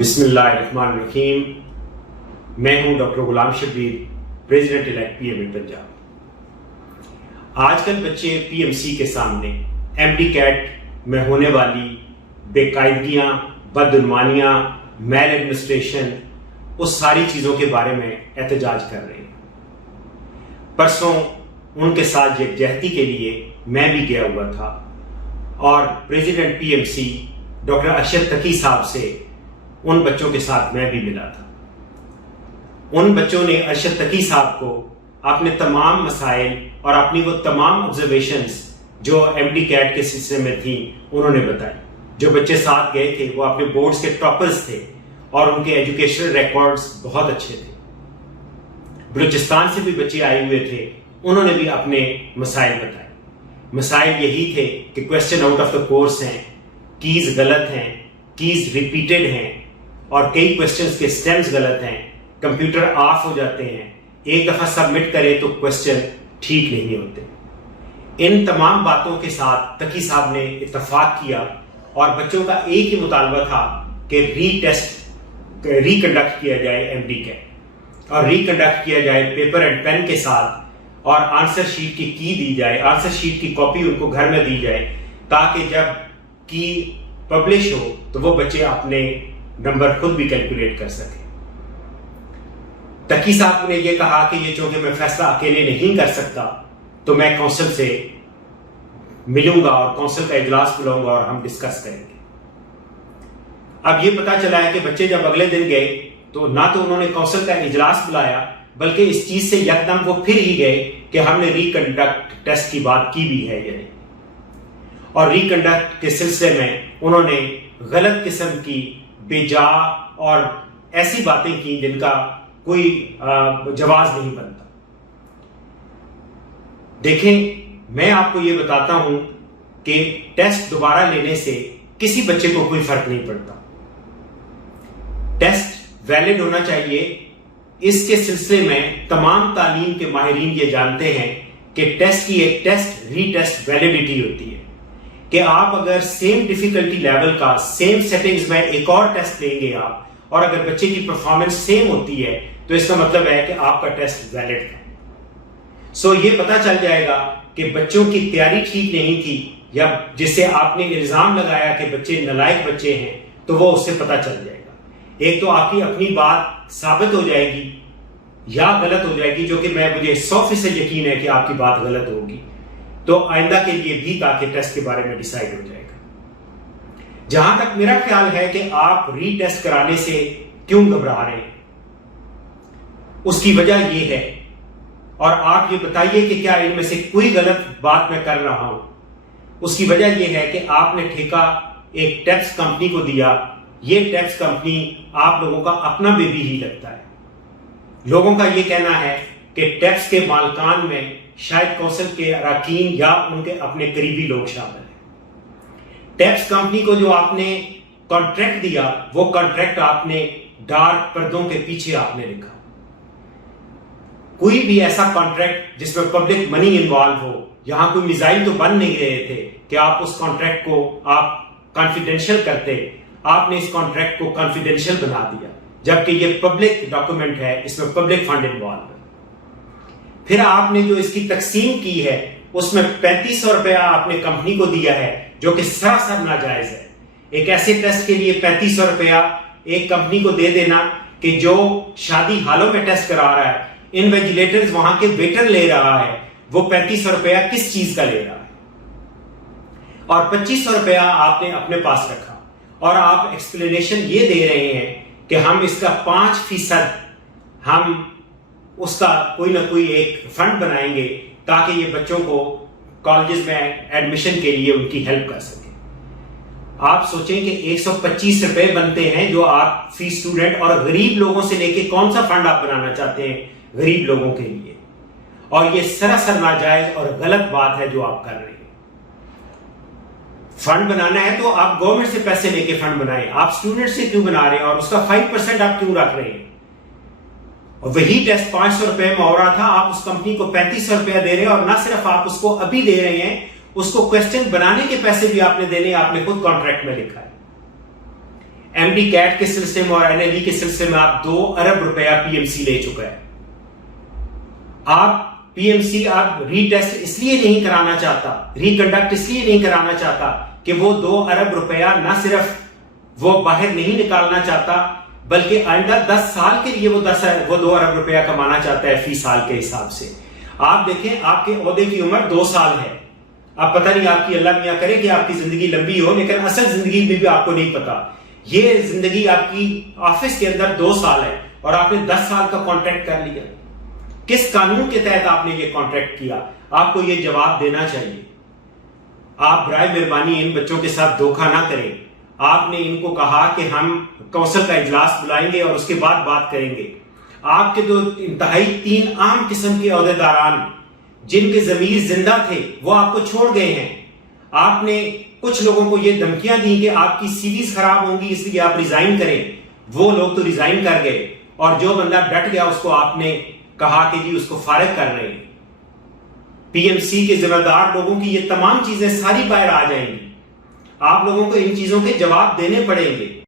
بسم اللہ الرحمن الرحیم. میں ہوں doctor Ghulam Shabbir, president elect P M A Punjab. آج کل بچے پی ایم سی کے سامنے ایم ڈی کیٹ میں ہونے والی بے قاعدگیاں, بدعنوانیاں, میل ایڈمنسٹریشن, اس ساری چیزوں کے بارے میں احتجاج کر رہے ہیں. پرسوں ان کے ساتھ یکجہتی کے لیے میں بھی گیا ہوا تھا اور president P M C doctor Arshad Taqi صاحب سے ان بچوں کے ساتھ میں بھی ملا تھا. ان بچوں نے ارشد تقی صاحب کو اپنے تمام مسائل اور اپنی وہ تمام آبزرویشنز جو ایم ڈی کیٹ کے سلسلے میں تھیں انہوں نے بتائی. جو بچے ساتھ گئے تھے وہ اپنے بورڈز کے ٹاپرز تھے اور ان کے ایجوکیشنل ریکارڈز بہت اچھے تھے. بلوچستان سے بھی بچے آئے ہوئے تھے, انہوں نے بھی اپنے مسائل بتائے. مسائل یہی تھے کہ question out of the course ہیں, کیز غلط ہیں, کیز ریپیٹڈ ہیں اور کئی کویسچنز کے سٹیمز غلط ہیں, کمپیوٹر آف ہو جاتے ہیں, ایک دفعہ سبمٹ کرے تو کویسچن ٹھیک نہیں ہوتے. ان تمام باتوں کے ساتھ تقی صاحب نے اتفاق کیا اور بچوں کا ایک ہی مطالبہ تھا کہ ریکنڈکٹ کیا جائے ایم ڈی کیٹ, اور ریکنڈکٹ کیا جائے پیپر اینڈ پین کے ساتھ, اور آنسر شیٹ کی کی دی جائے, آنسر شیٹ کی کاپی ان کو گھر میں دی جائے تاکہ جب کی پبلش ہو تو وہ بچے اپنے نمبر خود بھی کیلکولیٹ کر سکیں. تقی صاحب نے یہ کہا کہ یہ چونکہ میں فیصلہ اکیلے نہیں کر سکتا تو میں کونسل سے ملوں گا اور کونسل کا اجلاس بلاؤں گا اور ہم ڈسکس کریں گے. اب یہ پتا چلا ہے کہ بچے جب اگلے دن گئے تو نہ تو انہوں نے کونسل کا اجلاس بلایا بلکہ اس چیز سے یکدم وہ پھر ہی گئے کہ ہم نے ریکنڈکٹ ٹیسٹ کی بات کی بھی ہے یا نہیں. اور ریکنڈکٹ کے سلسلے میں انہوں نے غلط قسم کی بے جا اور ایسی باتیں کی جن کا کوئی جواز نہیں بنتا. دیکھیں, میں آپ کو یہ بتاتا ہوں کہ ٹیسٹ دوبارہ لینے سے کسی بچے کو کوئی فرق نہیں پڑتا. ٹیسٹ ویلڈ ہونا چاہیے. اس کے سلسلے میں تمام تعلیم کے ماہرین یہ جانتے ہیں کہ ٹیسٹ کی ایک ری ٹیسٹ ویلیڈیٹی ہوتی ہے کہ آپ اگر سیم ڈیفیکلٹی لیول کا سیم سیٹنگز میں ایک اور ٹیسٹ لیں گے آپ, اور اگر بچے کی پرفارمنس سیم ہوتی ہے تو اس کا مطلب ہے کہ آپ کا ٹیسٹ ویلڈ تھا. سو یہ پتا چل جائے گا کہ بچوں کی تیاری ٹھیک نہیں تھی, یا جس سے آپ نے الزام لگایا کہ بچے نالائق بچے ہیں تو وہ اس سے پتا چل جائے گا. ایک تو آپ کی اپنی بات ثابت ہو جائے گی یا غلط ہو جائے گی, جو کہ مجھے 100% یقین ہے کہ آپ کی بات غلط ہوگی, تو آئندہ کے لیے بھی تاکہ ٹیسٹ کے بارے میں ڈیسائیڈ ہو جائے گا. جہاں تک میرا خیال ہے کہ آپ ری ٹیسٹ کرانے سے کیوں گھبرا رہے ہیں, اس کی وجہ یہ ہے, اور آپ یہ بتائیے کہ کیا ان میں سے کوئی غلط بات میں کر رہا ہوں. اس کی وجہ یہ ہے کہ آپ نے ٹھیکہ ایک ٹیپس کمپنی کو دیا. یہ ٹیپس کمپنی آپ لوگوں کا اپنا بیبی ہی لگتا ہے. لوگوں کا یہ کہنا ہے کہ ٹیپس کے مالکان میں شاید کونسل کے اراکین یا ان کے اپنے قریبی لوگ شامل ہیں. ٹیپس کمپنی کو جو آپ نے کانٹریکٹ دیا وہ کانٹریکٹ آپ نے ڈارک پردوں کے پیچھے آپ نے لکھا. کوئی بھی ایسا کانٹریکٹ جس میں پبلک منی انوالو ہو, یہاں کوئی میزائل تو بن نہیں رہے تھے کہ آپ اس کانٹریکٹ کو آپ کانفیڈینشیل کرتے. آپ نے اس کانٹریکٹ کو کانفیڈینشیل بنا دیا جبکہ یہ پبلک ڈاکومنٹ ہے, اس میں پبلک فنڈ انوالو ہے. پھر آپ نے جو اس کی تقسیم کی ہے اس میں 3500 روپیہ آپ نے کمپنی کو دیا ہے جو کہ سراسر ناجائز ہے. ایک ایسے ٹیسٹ کے لیے 3500 روپیہ ایک کمپنی کو دے دینا کہ جو شادی ہالوں میں ٹیسٹ کرا رہا ہے, انویجیلیٹرز وہاں کے ویٹر لے رہا ہے, وہ 3500 روپیہ کس چیز کا لے رہا ہے. اور 2500 روپیہ آپ نے اپنے پاس رکھا اور آپ ایکسپلینیشن یہ دے رہے ہیں کہ ہم اس کا 5% ہم اس کا کوئی نہ کوئی ایک فنڈ بنائیں گے تاکہ یہ بچوں کو کالجز میں ایڈمیشن کے لیے ان کی ہیلپ کر سکیں. آپ سوچیں کہ 125 روپے بنتے ہیں جو آپ فی اسٹوڈنٹ, اور غریب لوگوں سے لے کے کون سا فنڈ آپ بنانا چاہتے ہیں غریب لوگوں کے لیے. اور یہ سراسر ناجائز اور غلط بات ہے جو آپ کر رہے ہیں. فنڈ بنانا ہے تو آپ گورنمنٹ سے پیسے لے کے فنڈ بنائیں, آپ اسٹوڈنٹ سے کیوں بنا رہے ہیں, اور اس کا 5% آپ کیوں رکھ رہے ہیں. اور وہی ٹیسٹ 500 روپے میں ہو رہا تھا, آپ اس کمپنی کو 3500 روپیہ دے رہے ہیں, اور نہ صرف آپ اس کو ابھی دے رہے ہیں, اس کو کویسچن بنانے کے پیسے بھی آپ نے دینے, آپ نے خود کانٹریکٹ میں لکھا ہے. MD CAT کے سلسلے میں اور NLE کے سلسلے میں آپ 2 ارب روپیہ PMC لے چکا ہے. آپ PMC آپ ری ٹیسٹ اس لیے نہیں کرانا چاہتا, ریکنڈکٹ اس لیے نہیں کرانا چاہتا کہ وہ 2 ارب روپیہ نہ صرف وہ باہر نہیں نکالنا چاہتا بلکہ آئندہ 10 سال کے لیے وہ 2 ارب روپیہ کمانا چاہتا ہے فی سال کے حساب سے. آپ دیکھیں آپ کے عہدے کی عمر 2 سال ہے. آپ پتہ نہیں آپ کی اللہ میاں کرے کہ آپ کی زندگی لمبی ہو, لیکن اصل زندگی میں بھی آپ کو نہیں پتا. یہ زندگی آپ کی آفس کے اندر 2 سال ہے اور آپ نے 10 سال کا کانٹریکٹ کر لیا. کس قانون کے تحت آپ نے یہ کانٹریکٹ کیا؟ آپ کو یہ جواب دینا چاہیے. آپ برائے مہربانی ان بچوں کے ساتھ دھوکہ نہ کریں. آپ نے ان کو کہا کہ ہم کونسل کا اجلاس بلائیں گے اور اس کے بعد بات کریں گے. آپ کے 2 انتہائی 3 عام قسم کے عہدیداران جن کے ضمیر زندہ تھے وہ آپ کو چھوڑ گئے ہیں. آپ نے کچھ لوگوں کو یہ دھمکیاں دی کہ آپ کی CVs خراب ہوں گی اس لیے آپ ریزائن کریں. وہ لوگ تو ریزائن کر گئے اور جو بندہ ڈٹ گیا اس کو آپ نے کہا کہ جی اس کو فارغ کر رہے ہیں. PMC کے ذمہ دار لوگوں کی یہ تمام چیزیں ساری باہر آ جائیں گی. آپ لوگوں کو ان چیزوں کے جواب دینے پڑیں گے.